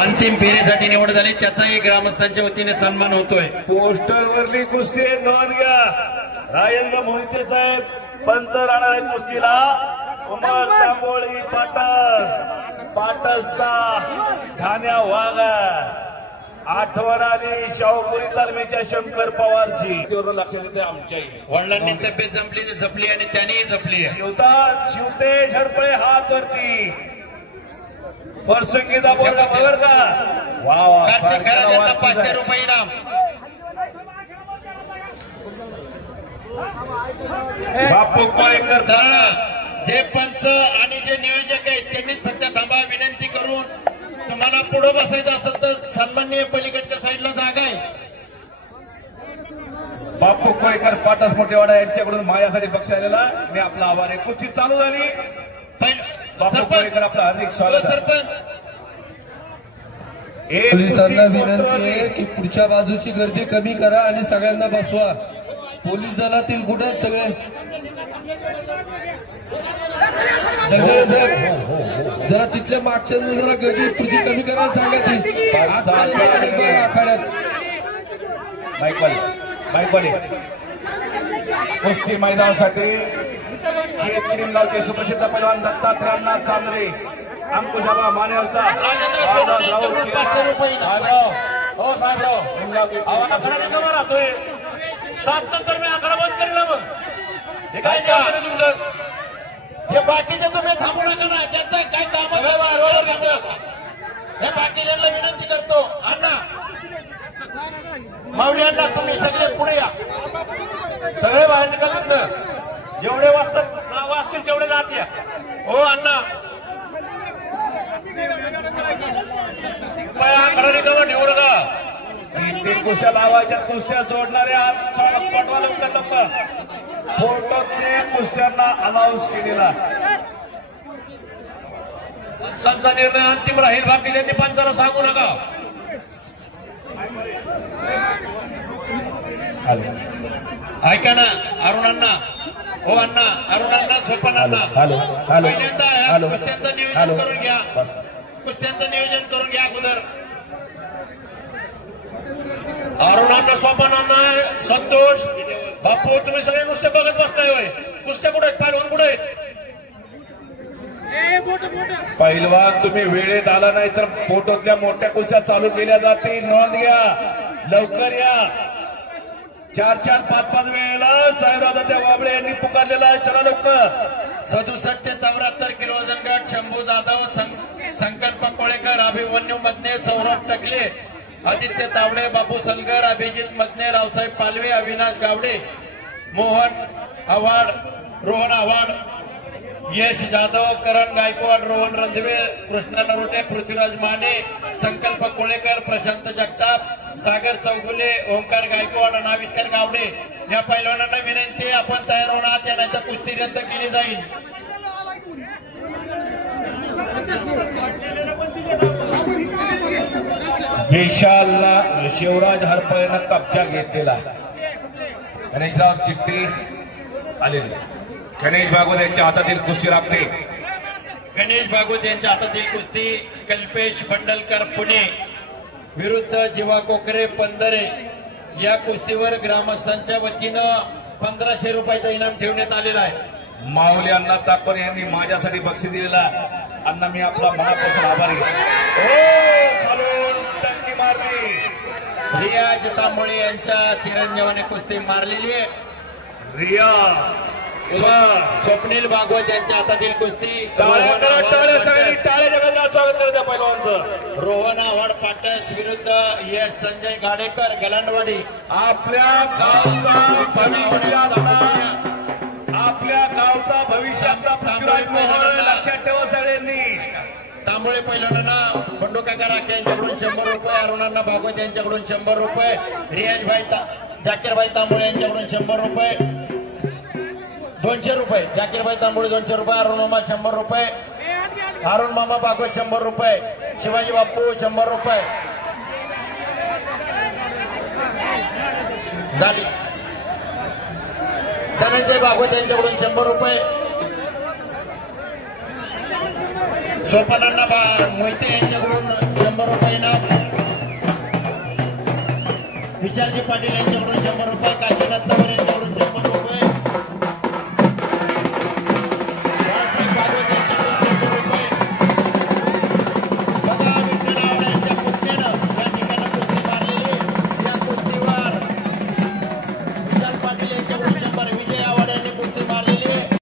अंतिम फेरीसाठी निवड झाली त्याचाही ग्रामस्थांच्या वतीने सन्मान होतोय। पोस्टर वरली कुस्ती नोंद घ्या। राजेंद्र मोहिते साहेब पंच राहणार आहेत कुस्तीला। उमर तांबोळी पाटसचा ठाण्या वाघा आठवण आली शाहूपुरी तालमीच्या शंकर पवारची लक्ष देते आमच्याही वडिलांनी तब्येत जपली आणि त्यांनीही जपली। शिवतेश हरपळे हात वरती परसंगीचा बोर्ड बघर का वा वा 500 रुपये इनाम। बापू कोळेकर जे पंच आणि जे नियोजक आहेत त्यांनीच फक्त थांबा विनंती करून तुम्हाला पुढे बसायचं असेल तर सन्माननीय पलीकडच्या साईडला जागा आहे। बापू कोळेकर पाटस मोठेवाडा यांच्याकडून माझ्यासाठी बक्षीस आलेला मी आपला आभार आहे। कुस्ती चालू झाली। बापू कोळेकर आपलं हार्दिक स्वागत। सरपंच पोलिसांना विनंती आहे की पुढच्या बाजूची गर्दी कमी करा आणि सगळ्यांना बसवा। पोलीस दलातील कुठे आहेत सगळे जरा तिथल्या मागच्या जरा गर्दी पुढची कमी करायला सांगा ती आखाड्यात माईकवाले कुस्ती मैदानासाठी गावचे सुप्रसिद्ध पैलवान दत्तात्रय अण्णा चांद्रे अंकुशाबा मानेवचा 500 रुपये हो साहेबराव राहतोय 7 नंतर मी आकडा बंद करेल मग हे काय तुमचं हे बाकीचे तुम्ही थांबू नका ना ज्यांचं काय काम हे बाकीच्यांना विनंती करतो। अण्णा माऊली अण्णा तुम्ही सगळे पुढे या सगळे बाहेर निघालेत ना जेवढे वाचतील तेवढे जात या। हो अण्णा आकडा रिकामा ठेवू नका। 3 कुस्त्या लावायच्या कुस्त्या जोडणाऱ्या पटवा लवकर फोटोतले कुस्त्यांना अनाऊन्स केलेला पंचांचा निर्णय अंतिम राहील। बाकीच्यांनी पंचाला सांगू नका। ऐका ना अरुणांना हो अण्णा अरुणांना सोपनांना पहिल्यांदा कुस्त्यांचं नियोजन करून घ्या। कुस्त्यांचं नियोजन करून घ्या अगोदर। अरुणांना सोपानांना संतोष बापू तुम्ही सगळे नुसते बघत बसताय होय। कुस्त्या कुठे आहेत पैलवान कुठे आहेत? पैलवान तुम्ही वेळेत आला नाही तर फोटोतल्या मोठ्या कुस्त्या चालू केल्या जातील। नोंद घ्या लवकर या। 4-4, 5-5 वेळेला साहेबराजांच्या वाबळे यांनी पुकारलेला आहे। चला लवकर 67 ते 74 किलो वजन गट शंभू जाधव संकल्प कोळेकर अभिमन्यू मधने सौरभ टकले आदित्य तावडे बापू सलगर अभिजित मधने रावसाहेब पालवे अविनाश गावडे मोहन आव्हाड रोहन आव्हाड यश जाधव करण गायकवाड रोहन रणदिवे कृष्णा नरोटे पृथ्वीराज माने संकल्प कोळेकर प्रशांत जगताप सागर चौगुले ओंकार गायकवाड आणि आविष्कार गावडे या पैलवानांना विनंती आपण तयार होणार नाही तर कुस्ती रद्द केली जाईल। विशालला शिवराज हरपळेनं कब्जा घेतलेला। गणेशराव चिट्टी आलेले गणेश भागवत यांच्या हातातील कुस्ती लागते। गणेश भागवत यांच्या हातातील कुस्ती कल्पेश बंडलकर पुणे विरुद्ध जीवा कोकरे पंधरे या कुस्तीवर ग्रामस्थांच्या वतीनं 1500 रुपयाचा इनाम ठेवण्यात आलेला आहे। माऊली अण्णा ताकर यांनी माझ्यासाठी बक्षीस दिलेला अण्णा मी आपला मनापासून आभारी टंकी मारली। रियाज तांबोळे यांच्या चिरंजीवाने कुस्ती मारलेली आहे। रिया स्वप्नील भागवत यांच्या हातातील कुस्ती टाळ्या सगळ्यांनी टाळ्या जगात स्वागत करत पैलवानचं। रोहन आव्हाड पाटस विरुद्ध यश संजय गाडेकर गलांडवाडी आपल्या गावचा भविष्याचा पृथ्वीराज मोहोळ लक्षात ठेवा सगळ्यांनी। तांबोळे पैलवानांना बंडू काका राखे यांच्याकडून 100 रुपये अरुणांना भागवत यांच्याकडून 100 रुपये रियाजभाई जाकीरभाई तांबोळे यांच्याकडून 100 रुपये 200 रुपये जाकीरभाई तांबोळे 200 रुपये अरुण मामा 100 रुपये अरुण मामा भागवत 100 रुपये शिवाजी बापू 100 रुपये झाली। धनंजय भागवत यांच्याकडून 100 रुपये सोपानांना मोहिते यांच्याकडून 100 रुपये पाटील यांच्याकडून 100 रुपये